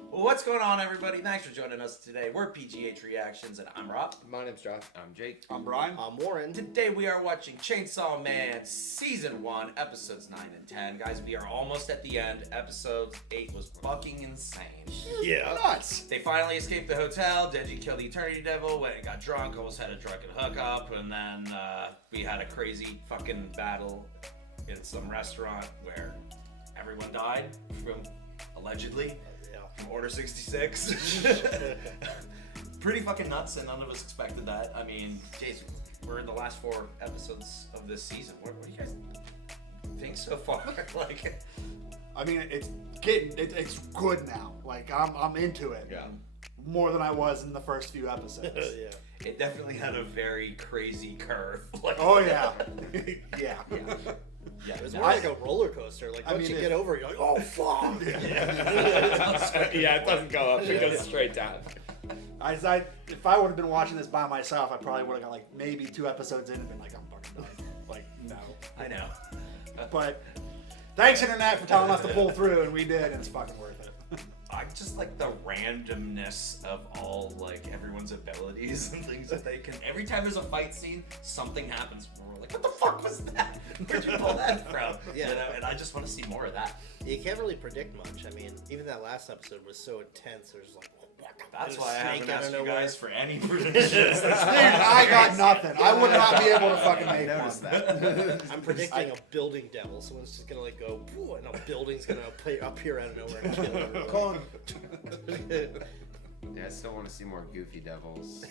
Well, what's going on, everybody? Thanks for joining us today. We're PGH Reactions, and I'm Rob. My name's Josh. I'm Jake. I'm Brian. I'm Warren. Today we are watching Chainsaw Man Season 1, Episodes 9 and 10. Guys, we are almost at the end. Episode 8 was fucking insane. Yeah. Nuts. They finally escaped the hotel. Denji killed the Eternity Devil, went and got drunk, almost had a drunken hookup, and then we had a crazy fucking battle in some restaurant where everyone died from, allegedly, from Order 66. Pretty fucking nuts, and none of us expected that. I mean, Jason, we're in the last 4 episodes of this season. What do you guys think so far? Like, I mean, it's good now. Like I'm into it. yeah, More than I was in the first few episodes. Yeah. it definitely had a very crazy curve. Like, Oh yeah. Yeah. yeah. It was more like a roller coaster. Like once you get over it, you're like, oh fuck. Yeah, it doesn't go up. It goes straight down. If I would have been watching this by myself, I probably would have got like maybe 2 episodes in and been like, I'm fucking done. Like, no. I know. But thanks, Internet, for telling us to pull through, and we did, and it's fucking worth it. I just like the randomness of all, like, everyone's abilities and things that they can. Every time there's a fight scene, something happens where we're like, what the fuck was that? Where'd you pull that from? Yeah. You know, and I just want to see more of that. You can't really predict much. I mean, even that last episode was so intense. There's like, That's there's a why I haven't snake out asked of you nowhere. guys for any predictions. Dude, I got nothing. I would not be able to fucking make Notice one. that. I'm predicting a building devil. Someone's just gonna like go, "Pooh," and a building's gonna appear out of nowhere and kill everyone. Yeah, I still want to see more goofy devils,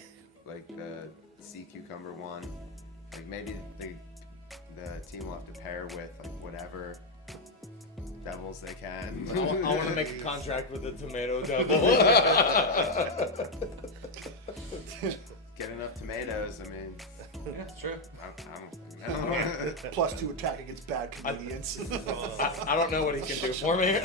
like the sea cucumber one. Like maybe the team will have to pair with like whatever devils they can. I want to make a contract with the tomato devil. Get enough tomatoes. I mean, Yeah, it's true. I don't know. +2 attack against bad comedians. I don't know what he can do for me.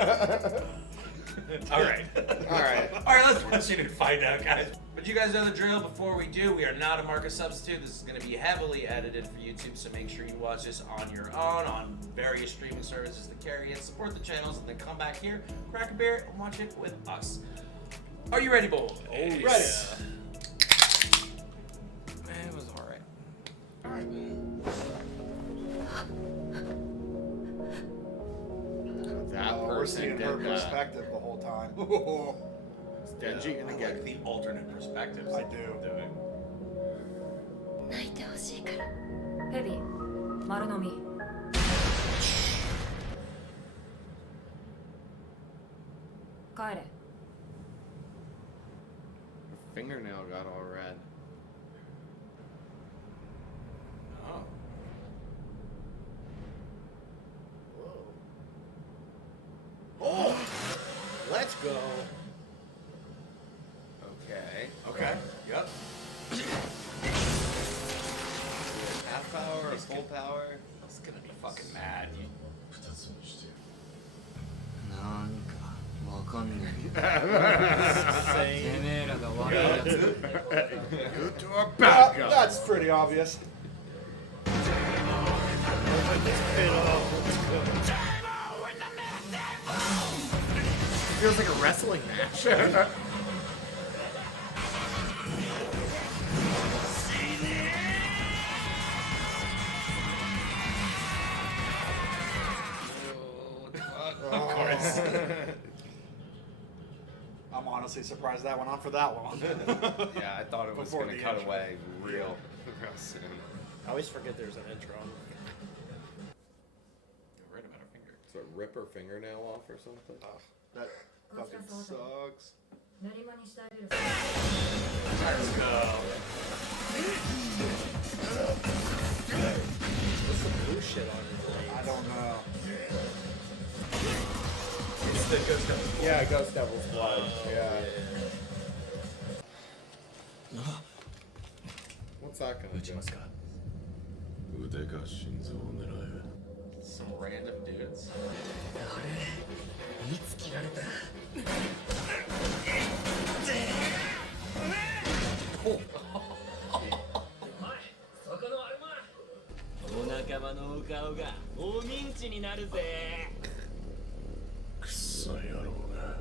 All right. All right. All right, let's proceed and find out, guys. But you guys know the drill. Before we do, we are not a market substitute. This is going to be heavily edited for YouTube, so make sure you watch this on your own, on various streaming services that carry it. Support the channels, and then come back here, crack a beer, and watch it with us. Are you ready, boys? Ready. It was all right. All right. That We're person seeing did her that. perspective the whole time. Is Denji I gonna like get the alternate perspectives. I do. 泣いてほしいからヘビ丸飲み 帰れ fingernail got all red. Oh. Oh, let's go. Okay. Okay. Yep. Half power or full power? That's gonna be fucking mad. なんかわかんないて Saying, めえらが悪いやつ Go to a bad guy. That's pretty obvious. Feels like a wrestling match. Of course. I'm honestly surprised that went on for that long. Yeah, I thought it was Before gonna the cut intro. away real soon. I always forget there's an intro. Right about her finger. So rip her fingernail off or something? That fucking sucks. 練馬にしてあげる Let's go. What's the blue shit on his leg? I don't know. It's the Ghost Devil. Yeah, Ghost Devil's blood. Yeah. What's that gonna do? Some random dudes. いつ切られた お仲間のお顔が大ミンチになるぜ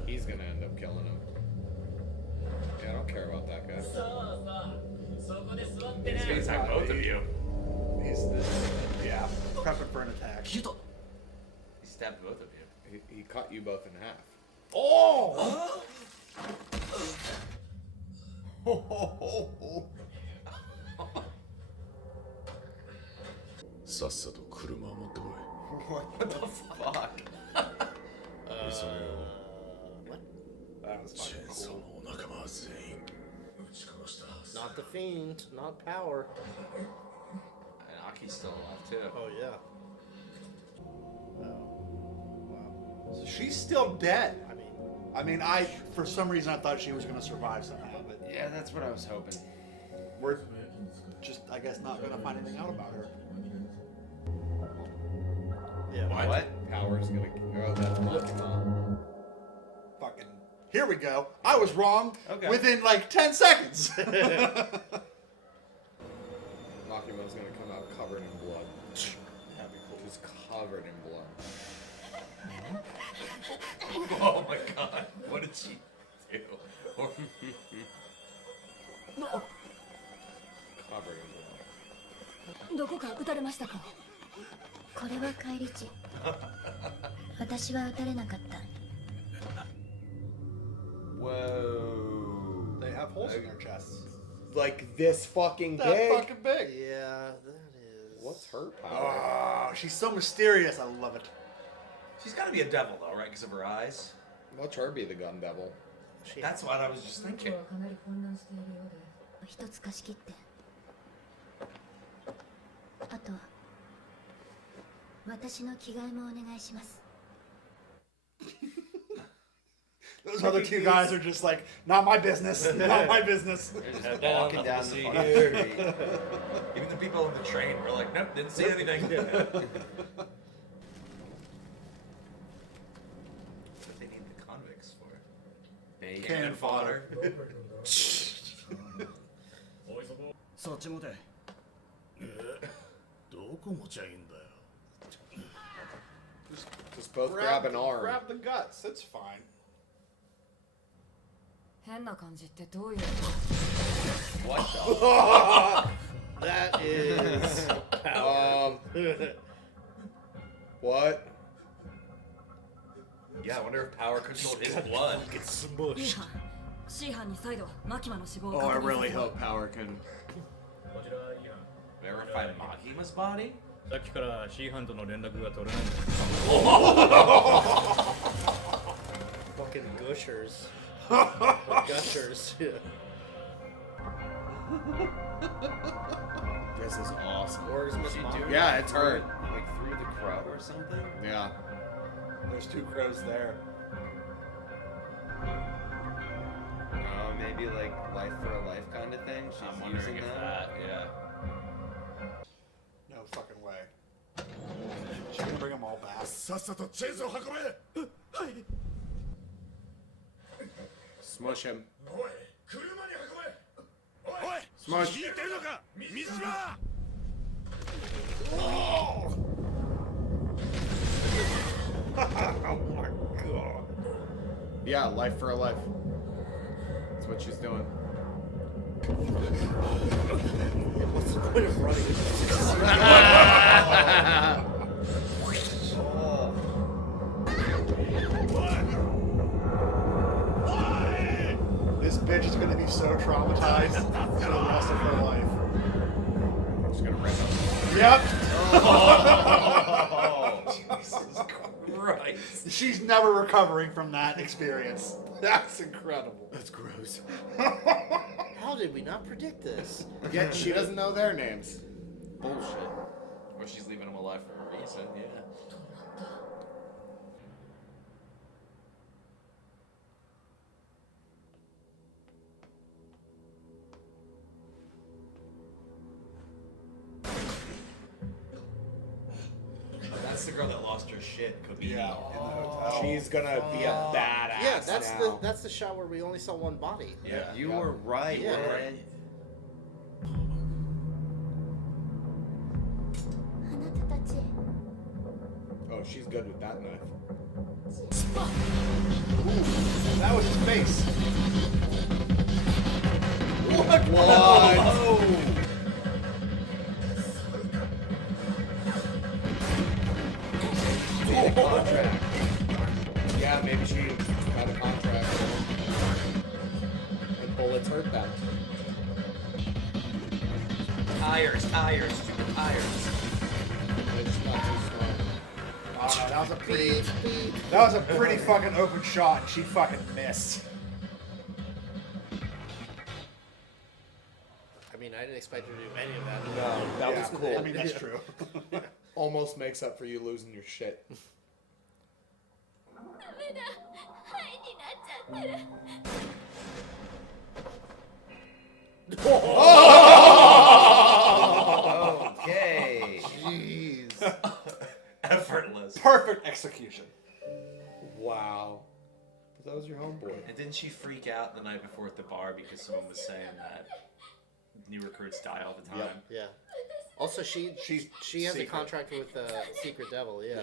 He's gonna end up killing him. Yeah, I don't care about that guy. さあさあそこで座ってな He's gonna attack both of you. Yeah, prepping for an attack. キュト He stabbed both of you. He cut you both in half. Oh! さっさと車を持ってこ What the fuck? いそれを What? That was チェ fucking ーンソー cool. のお仲間は全員撃ち殺したはず Not the fiend, not power. And Aki's still alive too. Oh yeah. So she's still dead. I mean, For some reason, I thought she was gonna survive somehow, but Yeah, that's what I was hoping. we're just, I guess, not gonna find anything out about her. yeah. What? Power's gonna. Oh, that's Makima. Fucking. Here we go. I was wrong Okay. within like 10 seconds. Makima's gonna come out covered in blood. That'd be cool. Just covered in blood. Oh my god. What did she do? Covered in blood. どこか撃たれましたか。これは返り血。私は撃たれなかった。 Whoa. They have holes in their chests. Like this fucking That big. fucking big. Yeah, that is. What's her power? Oh, she's so mysterious. I love it. She's gotta be a devil though, right? Because of her eyes. Watch her be the gun devil. She That's what I was just thinking. かなり混乱しているようで。一つ貸し切って。あと、私の着替えもお願いします。 Those other two guys are just like, not my business. Not my business. They're just Head down, walking down the nothing fucking to see street. Even the people on the train were like, nope, didn't see anything. What do they need the convicts for? Bacon. Cannon fodder. そっち持てどこ持ちゃいいんだよ Just both grab an arm. Grab the guts. It's fine. 変な感じってどういう。 What the? That is power. What? Yeah, I wonder if power controlled his blood. Get smushed. いい班 C 班に再度マキマの死亡を Oh, I 確認 really させろ hope Power can. Verify Makima's body? さっきから C 班との連絡が取れない Fucking gushers. Gushers. Yeah. This is awesome. Where's Miss She Mom? do Yeah, it's her. Like through the crow or something? Yeah. There's two crows there. Oh, maybe like life for a life kind of thing. She's I'm wondering using if them. that, yeah. No fucking way. She's gonna bring them all back. さっさとチェーンソー運べ Smush him. おい車に運べおい Smush. 聞いてるのか水島 Oh my god. Yeah, life for a life. That's what she's doing. What's the point of running? This bitch is gonna be so traumatized for the rest of her life. Just gonna rip him. Yep. Oh, Jesus Christ. She's never recovering from that experience. That's incredible. That's gross. How did we not predict this? Yet she doesn't know their names. Bullshit. Or she's leaving him alive for a reason, yeah. That's the girl that lost her shit, Kobeni. Yeah, in the hotel. She's gonna be a badass Yeah, now. that's the shot where we only saw one body. Yeah. You were right, Yeah. man. あなたたち。 Oh, she's good with that knife. That was his face. Contract. Yeah, maybe she got a contract. And bullets hurt them. Tires. It's not too smart. Oh, no, that was a pretty fucking open shot, and she fucking missed. I mean, I didn't expect her to do any of that. No, that was cool. I mean, that's true. Almost makes up for you losing your shit. ダメだハイになっちゃってる Okay. Jeez. Effortless. Perfect execution. Wow. But that was your homeboy. And didn't she freak out the night before at the bar because someone was saying that new recruits die all the time? Yep. Yeah. Also, she has a Secret. contract with Secret Devil. Yeah.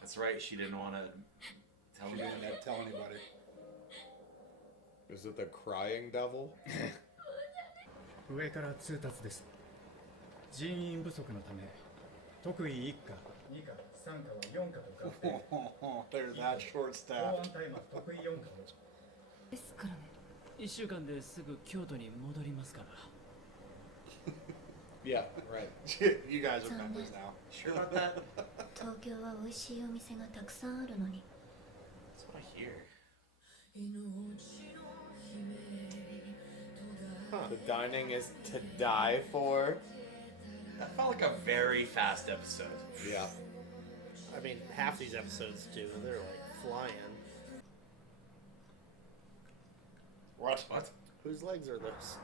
That's right. She didn't want to tell She me. didn't tell anybody. Is it the crying devil? 上から通達です。人員不足のため、特異一課、二課、三課は四課と合併。 They're that short 公 staffed. 安大麻特異四課を。ですからね。1週間ですぐ京都に戻りますから。 Yeah, right. You guys are members now. Sure about that? 東京は美味しいお店がたくさんあるのに That's what I hear. The dining is to die for. That felt like a very fast episode. Yeah. I mean, half these episodes do. They're like flying. What? What? Whose legs are those?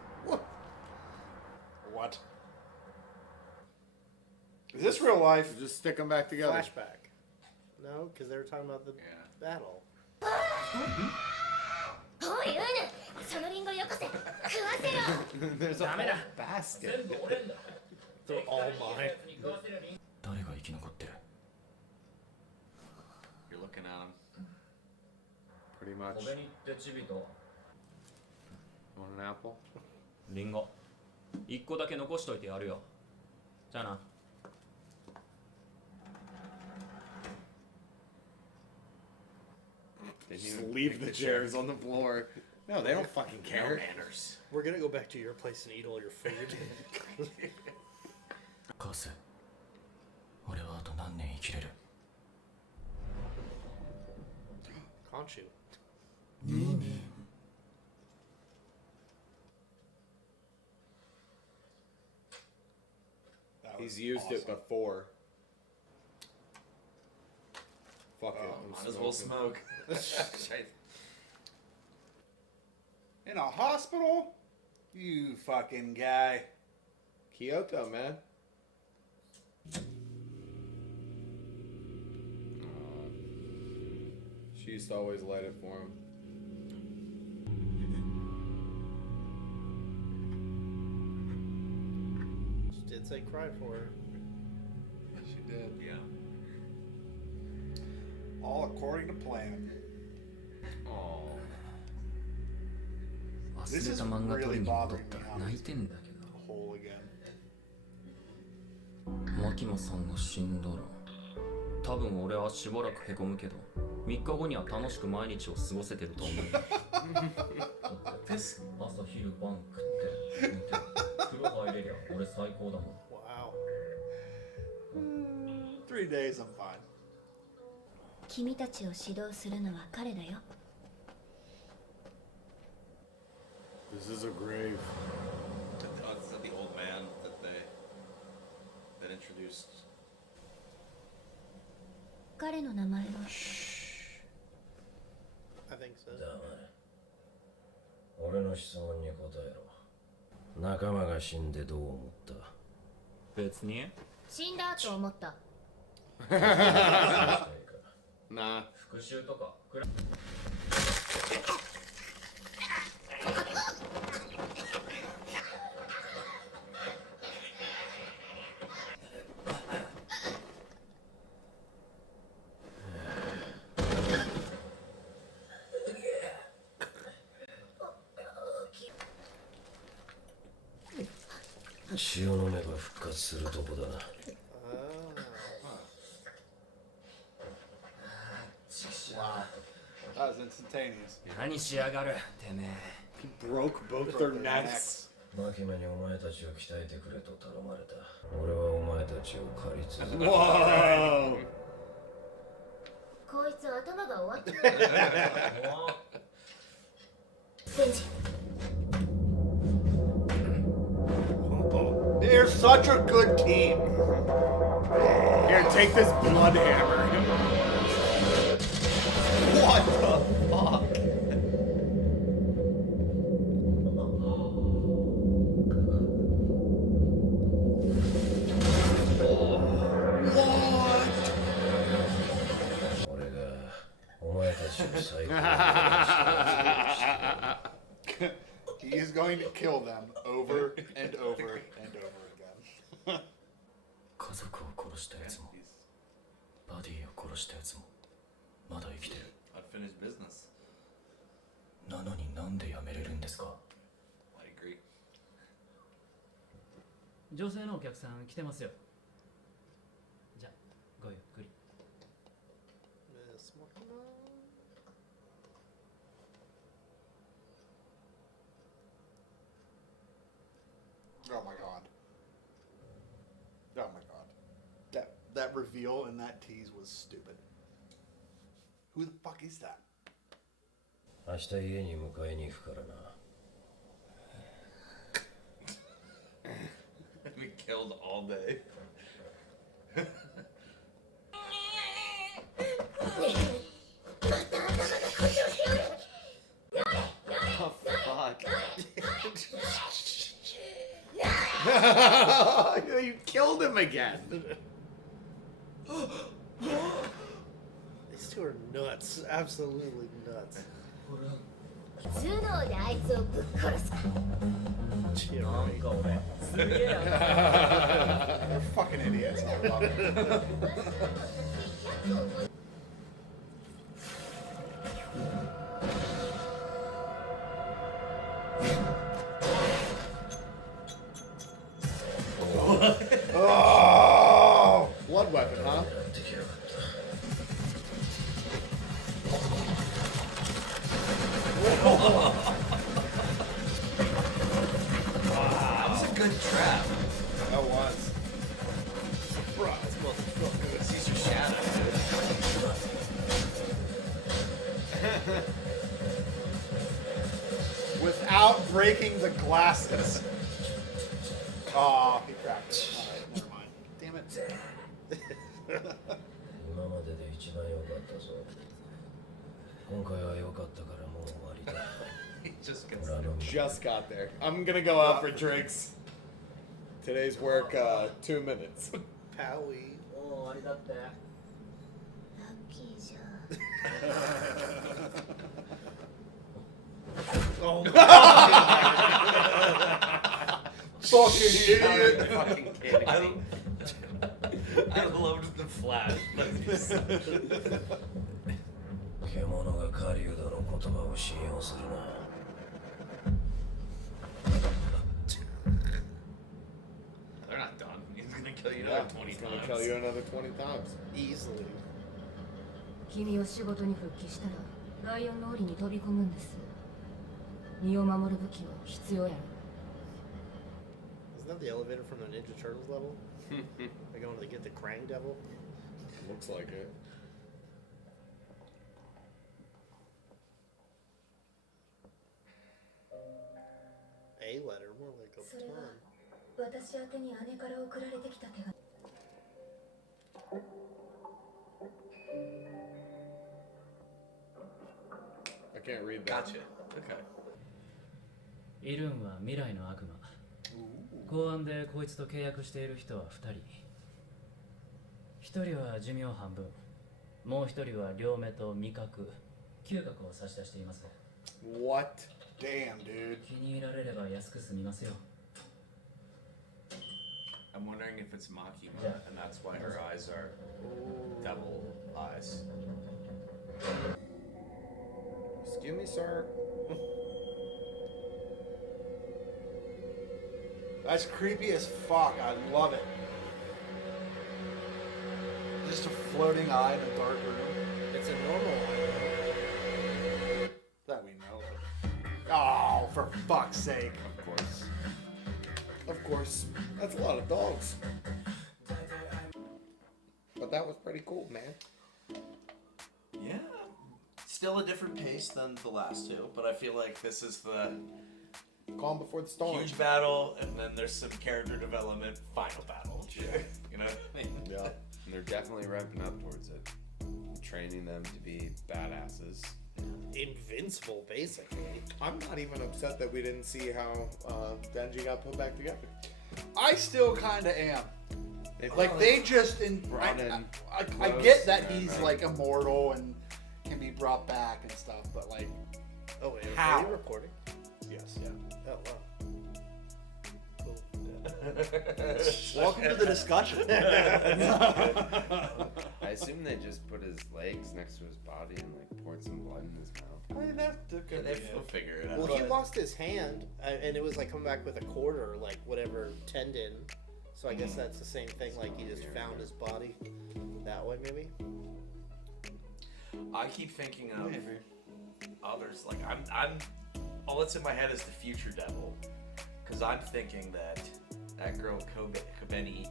What? Is this real life? Just stick them back together. Flashback. No, because they were talking about the battle. おいウヌそのリンゴよこせ食わせろ There's a ダメだ。 basket. 全部折れんだ。 They're all mine. 食わせるリン誰が生き残ってる You're looking at him. Pretty much. コベニってチビと Want an apple? リンゴ1個だけ残しといてやるよじゃあな Just leave the chairs on the floor. No, they don't fucking No care. manners. We're gonna go back to your place and eat all your food. カース俺はあと何年生きれる Can't you? That was He's used it awesome. before. Fuck it. Oh, I'm Might as well smoking. smoke. In a hospital? You fucking guy. Kyoto, man. She used to always light it for him. She did say cry for her. She did. Yeah. All according to plan. Oh. 忘れた漫画取りに戻ったら泣いてんだけ Whole again. どマキマさんが死んだら多分俺はしばらくへこむけど3日後には楽しく毎日を過ごせてると思う朝昼晩食って寝て風呂入れりゃ俺最高だもん Wow. 3 days, I'm fine. 君たちを指導するのは彼だよ This is a grave. Oh, is that the old man that introduced? 彼の名前は I think so. 黙れ俺の質問に答えろ仲間が死んでどう思った別に死んだと思った Nah. 復讐とか血の目が復活するとこだな。Wow. That was instantaneous. 何しやがるてめえ。 He broke both their necks. マキマにお前たちを鍛えてくれと頼まれた。俺はお前たちを借り続ける。Whoa! こいつ頭が終わってる。ベンジ They're such a good team. Here, take this blood hammer. What the fuck? He is going to kill them over and over and over again. 家族を殺したやつもバディを殺したやつもまだ生きてる。 Unfinished business. なのになんでやめれるんですか？ I agree. 女性のお客さん来てますよ。じゃあごゆっくり。 Miss Makima. Oh my god. Oh my god. That reveal and that tease was stupid. Who the fuck is that? 明日家に迎えに行くからな。 We killed all day. You killed him again. These two are nuts. Absolutely nuts. 頭脳であいつをぶっ殺すか。 Yeah, なん right. か俺すげえや They're fucking idiots. I love it. Oh! Blood weapon, huh? できなかった。 That was a good trap. That was. Surprise, motherfucker. Sees your shadow. Without breaking the glasses. Oh, he cracked it. Alright, never mind. Damn it. 今までで一番良かったぞ。今回は良かったからもう終わりだ。 He just gets 俺は飲む。 Just got there. I'm gonna go out for drinks. Today's work, 2 minutes. Powie. もう終わりだってラッキーじゃん。 Oh my Fucking idiot. fucking kidding me. I loved the flash. Like, 獣が狩人の言葉を信用するな。 they're not done. He's gonna kill you Yeah, another 20 he's gonna times. kill you another 20 times. Easily. 君を仕事に復帰したらライオンの檻に飛び込むんです。身を守る武器を必要やろ。 Isn't that the elevator from the Ninja Turtles level? They going to get the Krang Devil? Looks like it. A letter, more like a それは ton. 私宛てに姉から送られてきた手紙。 I can't read that. Gotcha. Okay. イルンは未来の悪魔。公安でこいつと契約している人は2人。1人は寿命半分。もう1人は両目と味覚、嗅覚を差し出しています。 What? Damn, dude. 気に入られれば安く済みますよ。 I'm wondering if it's Makima, and that's why her eyes are devil eyes. Excuse me, sir. That's creepy as fuck. I love it. Just a floating eye in a dark room. It's a normal eye. That we know of. Oh, for fuck's sake. Of course. Of course. That's a lot of dogs. But that was pretty cool, man. Yeah. Still a different pace than the last two, but I feel like this is the Calm before the storm. huge battle, and then there's some character development, final battle. You know what I mean? Yeah. And they're definitely ramping up towards it. Training them to be badasses. Invincible, basically. I'm not even upset that we didn't see how Denji got put back together. I still kind of am. They've Like, they just... brought in I close get that and, he's, like, immortal and can be brought back and stuff, but, like... Oh, wait, How? are you recording? Yes. Yeah. Oh, wow. Cool. Welcome to the discussion. I assume they just put his legs next to his body and like poured some blood in his mouth. I mean, They'll figure it out. Well, he lost his hand, and it was like coming back with a cord or like whatever tendon. So I guess that's the same thing. Like he just found his body that way, maybe. I keep thinking of others. Like I'm all that's in my head is the future devil, because I'm thinking that girl Kobeni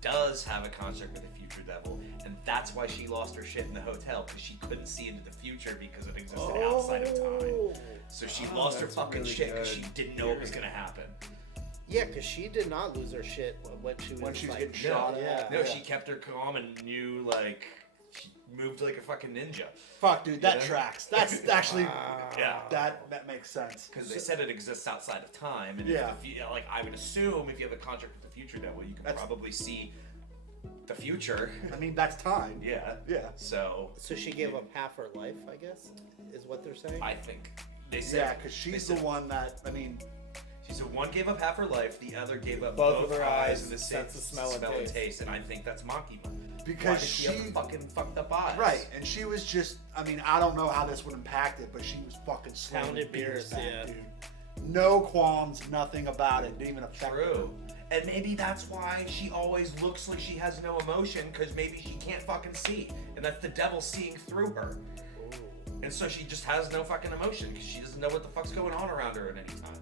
does have a contract with the future devil, and that's why she lost her shit in the hotel, because she couldn't see into the future because it existed outside of time. So she lost her fucking really shit because she good didn't know it was gonna happen. Yeah, because she did not lose her shit when she was When she was like, getting shot Yeah. at. No, she kept her calm and knew, like, she moved like a fucking ninja. Fuck, dude, that Yeah. tracks. That's actually... Yeah. That makes sense. Because they said it exists outside of time, and Yeah. if you, like, I would assume if you have a contract with the future devil, you can probably see the future. I mean, that's time. Yeah. Yeah. So she gave up half her life, I guess, is what they're saying. I think they said. Yeah, because she's the one that, I mean... She said one gave up half her life, the other gave up Both both of her eyes, and the sense of smell and and taste. and I think that's Makima. Because Why did she have the fucking fucked up eyes? Right, and she was just, I mean, I don't know how this would impact it, but she was fucking slamming Pounded beers beers, back, yeah. dude. No qualms, nothing about it. Didn't even affect her. True. And maybe that's why she always looks like she has no emotion, because maybe she can't fucking see. And that's the devil seeing through her. And so she just has no fucking emotion, because she doesn't know what the fuck's going on around her at any time.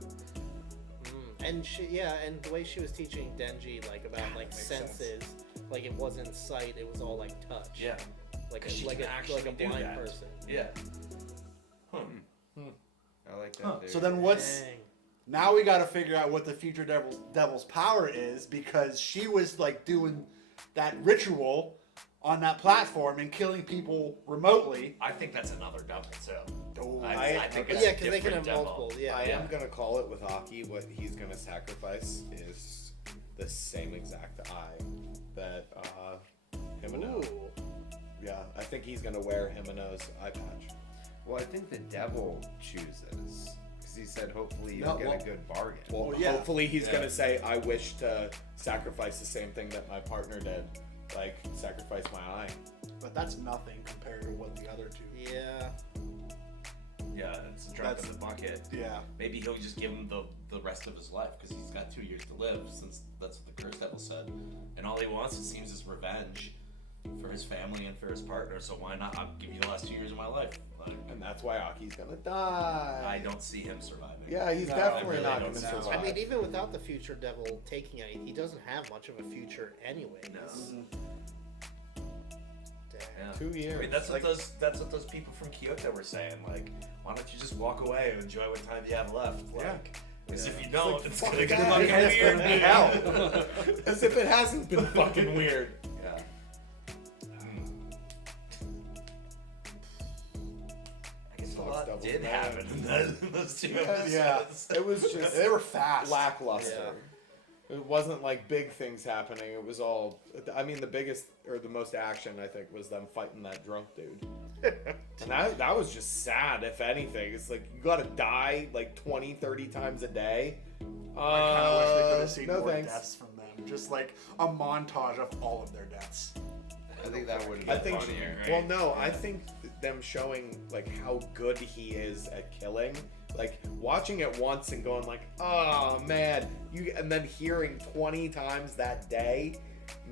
And and the way she was teaching Denji, like, about, like, senses, like, it wasn't sight, it was all, like, touch. Yeah. Like 'Cause she like can a actually blind do that. person. Yeah. I like that. Huh. theory. So then what's... Dang. Now we got to figure out what the future devil's power is, because she was, like, doing that ritual on that platform and killing people remotely. I think that's another devil, too. Oh, I think it's Yeah, a because they can different have devil. multiple. Yeah. I am gonna call it with Aki. What he's gonna sacrifice is the same exact eye that Himeno. Ooh. Yeah, I think he's gonna wear Himeno's eye patch. Well, I think the devil chooses because he said hopefully you'll No, get well- a good bargain. Well, yeah. hopefully he's Yeah. gonna say, "I wish to sacrifice the same thing that my partner did, like sacrifice my eye." But that's nothing compared to what the other two... Yeah. Yeah, it's a drop in the bucket. Yeah. Maybe he'll just give him the rest of his life, because he's got 2 years to live, since that's what the cursed devil said. And all he wants, it seems, is revenge for his family and for his partner, so why not? I'll give you the last 2 years of my life. Like, And that's why Aki's gonna die. I don't see him surviving. Yeah, he's No, definitely I really not don't gonna see him. survive. I mean, even without the future devil taking any, he doesn't have much of a future anyway. No. Damn. Yeah. 2 years. I mean, that's what those people from Kyoto were saying. Like, why don't you just walk away and enjoy what time you have left? Like, as if you don't, it's gonna get fucking fucking it's weird. gonna be hell. As if it hasn't been fucking weird. Yeah. I guess a Fox lot Devil did Man. happen in those 2 episodes. Yeah. It was just They were fast. lackluster. It wasn't like big things happening. It was all. I mean, the biggest or the most action I think was them fighting that drunk dude. And that was just sad. If anything, it's like you gotta die like 20, 30 times a day. I kind of wish they could have seen no more thanks. deaths from them. Just like a montage of all of their deaths. I think that would I have been think. funnier. Well, no, I think them showing like how good he is at killing, like watching it once and going like, oh man, and then hearing 20 times that day,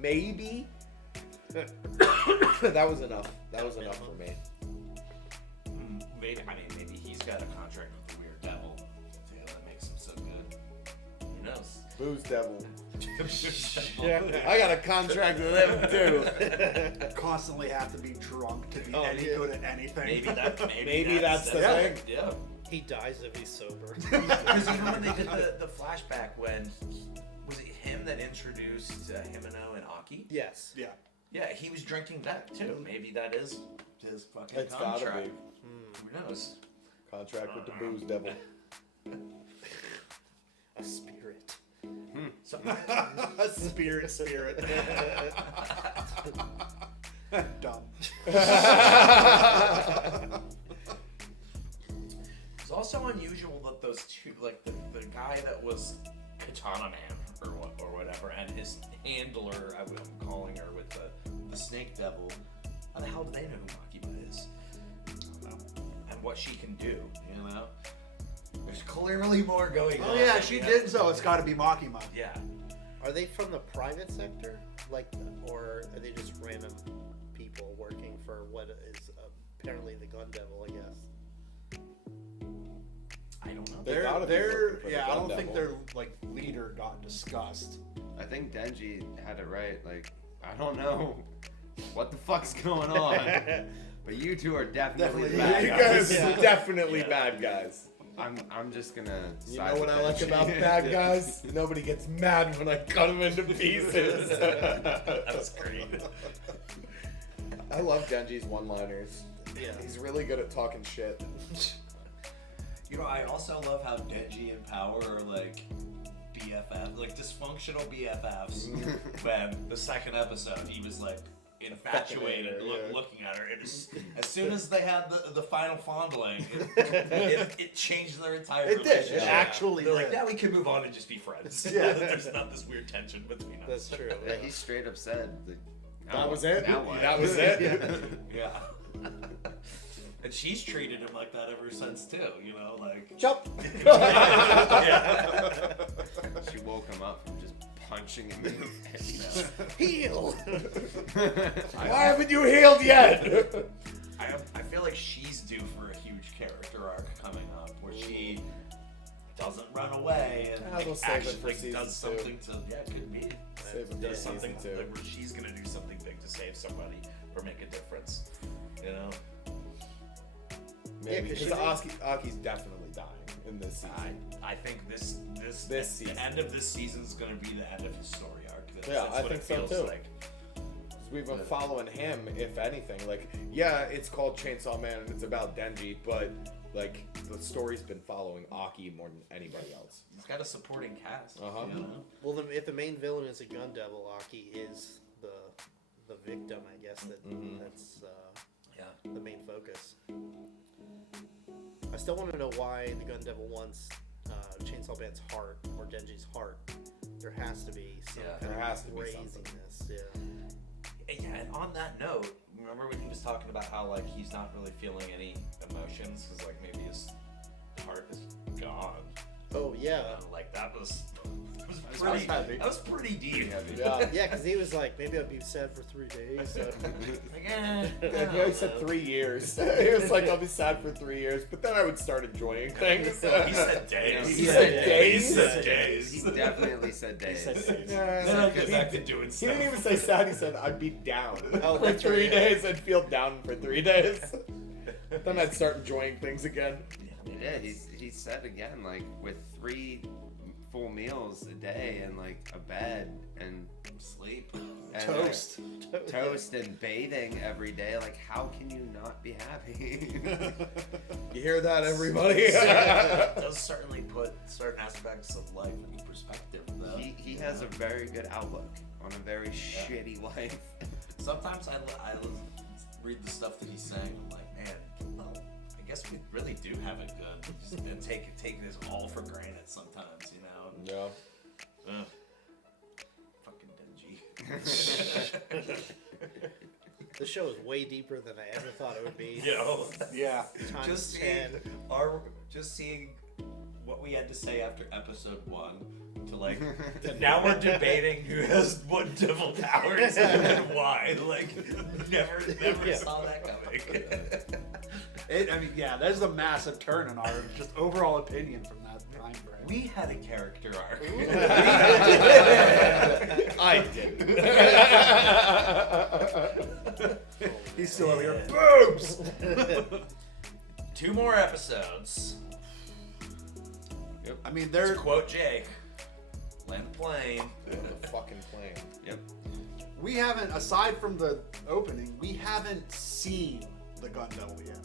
maybe that was enough. That was enough for me. Maybe he's got a contract with the Weird Devil that makes him so good. Who knows? Booze Devil. I got a contract with them too. Constantly have to be drunk to be any good at anything. Maybe that's the thing. Yeah. He dies if he's sober. Because you know when they did the flashback when was it him that introduced Himeno and Aki? Yes. Yeah. Yeah, he was drinking that too. Maybe that is his fucking It's contract. gotta be. Who knows? Contract with the Booze Devil. A spirit. So, A spirit. Dumb. it's also unusual that those two, like the guy that was Katana Man or whatever, and his handler, I'm calling her with the Snake Devil. How the hell do they know who Makima is? I don't know. And what she can do, you know? There's clearly more going on. Oh yeah, she did. So it's got to be Makima. Yeah. Are they from the private sector, like, or are they just random people working for what is apparently the Gun Devil? I guess. I don't know. They gotta be working for the I Gun don't think Devil. their like leader got discussed. I think Denji had it right. Like, I don't know what the fuck's going on, but you two are definitely Definitely bad You guys. guys are definitely bad guys. I'm just gonna. You side know what with I like Denji. about bad guys? Nobody gets mad when I cut them into pieces. That's great. I love Denji's one-liners. Yeah. He's really good at talking shit. You know, I also love how Denji and Power are like BFF, like dysfunctional BFFs. When the second episode, he was like infatuated, Fucking her, yeah. looking at her. And as soon as they had the final fondling, it changed their entire It did. relationship. It actually They're like, did. now we can move on and just be friends. Yeah. There's not this weird tension between us. That's true. Yeah, he straight up said That was it? Now what? That was it? Yeah. And she's treated him like that ever since too, you know, like Chop! yeah. She woke him up from just punching him in the face. Heal. Why haven't you healed yet? I feel like she's due for a huge character arc coming up where she doesn't run away and Yeah, they'll save it actually for season does something to it could be Save it for does season something 2. like where she's gonna do something big to save somebody or make a difference, you know. Maybe, 'cause because she Aki's definitely dying in this season. I think this season. the end of this season is gonna be the end of his story arc. Yeah, That's I what think it so, feels too. like. 'Cause we've been following him, if anything. Like, yeah, it's called Chainsaw Man and it's about Denji, but like the story's been following Aki more than anybody else. He's got a supporting cast. Uh-huh. You know? Well, if the main villain is a Gun Devil, Aki is the victim. I guess that's Yeah. the main focus. I still want to know why the Gun Devil wants Chainsaw Man's heart or Denji's heart. There has to be some Yeah, kind there of has to be something. craziness. Yeah. Yeah, and on that note, remember when he was talking about how like he's not really feeling any emotions because like maybe his heart is gone. Oh yeah. Like that was was pretty. heavy. That was pretty deep. Yeah. Yeah, because he was like, maybe I'll be sad for 3 days. So. Like, eh, Yeah, he always said 3 years. He was like, I'll be sad for 3 years, but then I would start enjoying things. he said days. He said days? He said days. He definitely said days. Yeah, Then I'd he- get back to doing He stuff. didn't even say sad, he said I'd be down Oh, for that's 3 right. days. I'd feel down for 3 days. Then I'd start enjoying things again. Yeah, he said again, like with 3 full meals a day and like a bed and Sleep. and Toast. toast and bathing every day. Like, how can you not be happy? You hear that, everybody? It does certainly put certain aspects of life into perspective, though. he has a very good outlook on a very shitty life. Sometimes I read the stuff that he's saying. I'm like, man, well, I guess we really do have it good. Just and take this all for granted sometimes, you know. Yeah. Ugh. Fucking Denji. The show is way deeper than I ever thought it would be. Yo. Yeah. Times Just 10. seeing what we had to say after episode 1 to like Now we're debating who has what devil powers and why. Like, never Yeah. saw that coming. There's a massive turn in our just overall opinion from that time frame. we had a character arc. I didn't. He's still over here. Boobs! 2 more episodes. I mean, To they're quote Jake, land the plane. The fucking plane. Yep. we haven't, aside from the opening, we haven't seen the Gun Devil yet.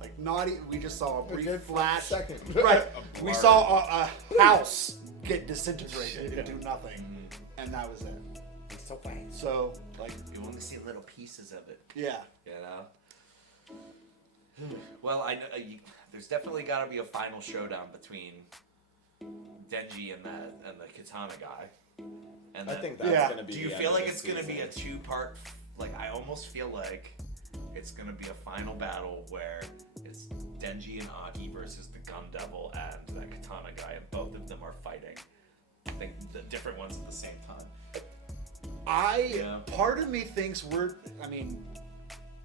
Like, not even, we just saw a brief flash. Second. Right. A We bar. saw a house get disintegrated and do nothing, and that was it. It's so fine. So, like, You only see little pieces of it, yeah. you know? Well, I know there's definitely got to be a final showdown between Denji and the Katana guy. And I then- think that's Yeah. gonna be. Do you the feel end like of it's the gonna be a season. 2-part? Like, I almost feel like it's gonna be a final battle where it's Denji and Aki versus the Gun Devil and that Katana guy, and both of them are fighting. I think the different ones at the same time. Yeah. Part of me thinks the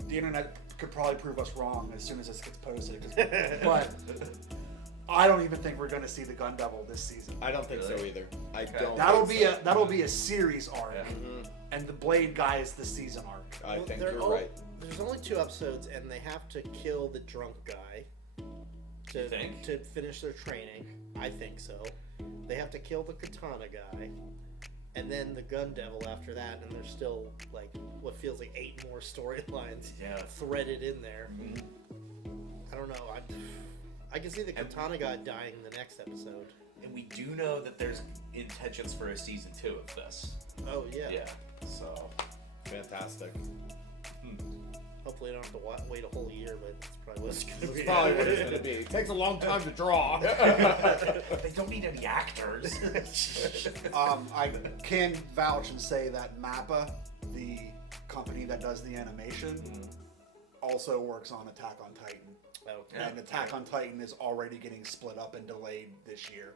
internet could probably prove us wrong as soon as this gets posted, but I don't even think we're going to see the Gun Devil this season. I don't think so Really? either. I Okay. don't. That'll think be so. that'll be a series arc, Yeah. and the Blade guy is the season arc. I Well, think they're you're all- right. There's only 2 episodes, and they have to kill the drunk guy You think? to finish their training. I think so. They have to kill the Katana guy, and then the Gun Devil after that, and there's still like what feels like 8 more storylines Yeah. threaded in there. I don't know. I can see the And- Katana guy dying in the next episode. And we do know that there's intentions for a season 2 of this. Oh yeah. Yeah. So. Fantastic. Hopefully, I don't have to wait a whole year, but it's probably what it's gonna That's be. probably what it's gonna be. It takes a long time to draw. They don't need any actors. I can vouch and say that Mappa, the company that does the animation, also works on Attack on Titan. Oh, And Attack on Titan is already getting split up and delayed this year.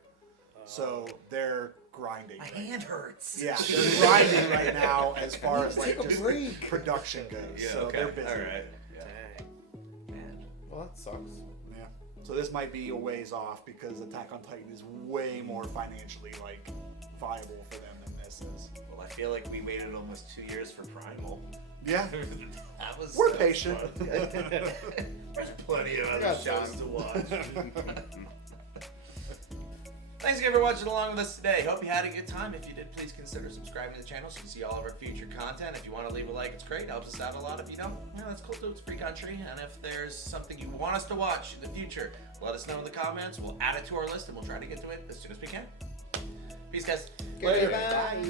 So they're grinding. My right hand now. hurts. Yeah, they're grinding right now as far as like Take a just break. production goes. Yeah, so okay. they're busy. All right. Yeah. dang. Man. Well, that sucks. Yeah. So this might be a ways off because Attack on Titan is way more financially like viable for them than this is. Well, I feel like we waited almost 2 years for Primal. Yeah. That was. We're that was patient. fun. There's plenty of other got shows time. to watch. Thanks again for watching along with us today. Hope you had a good time. If you did, please consider subscribing to the channel so you can see all of our future content. If you want to leave a like, it's great. It helps us out a lot. If you don't, that's cool too. It's free country. And if there's something you want us to watch in the future, let us know in the comments. We'll add it to our list and we'll try to get to it as soon as we can. Peace, guys. Later. Bye.